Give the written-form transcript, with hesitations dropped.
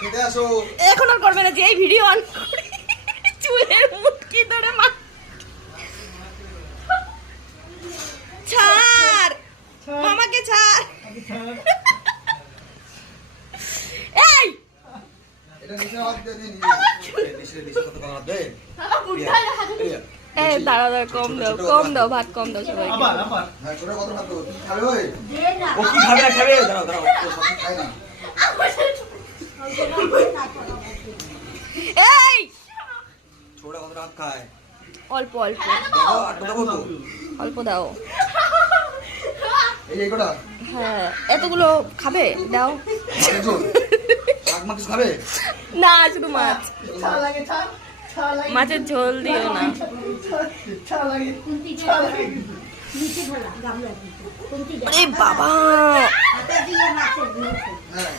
খেতে আসো। এখন আর করবে না যে এই ভিডিও অন করে চুলের মুটকি ধরে মা ছাড় মামাকে ছাড়। এই এটা নিচে হাত দিয়ে দিন। নিচে কত টাকা দে? এই দাঁড়া কম দাও ভাত কম দাও সবাই। আবার হ্যাঁ ছোট কত খাবে? তুমি খাবে ওই? ও কি খাবে না খাবে দাঁড়াও দাঁড়াও ও সব খায় না। এই ছোট কত টাকা খায়? অল্প অল্প দেখো আর দেবো তো। অল্প দাও। এই কটা হ্যাঁ এতগুলো খাবে দাও। মাছের ঝোল। শাক মাছ খাবে? না শুধু মাছ, মাছের ঝোল দিও না। আরে বাবা হ্যাঁ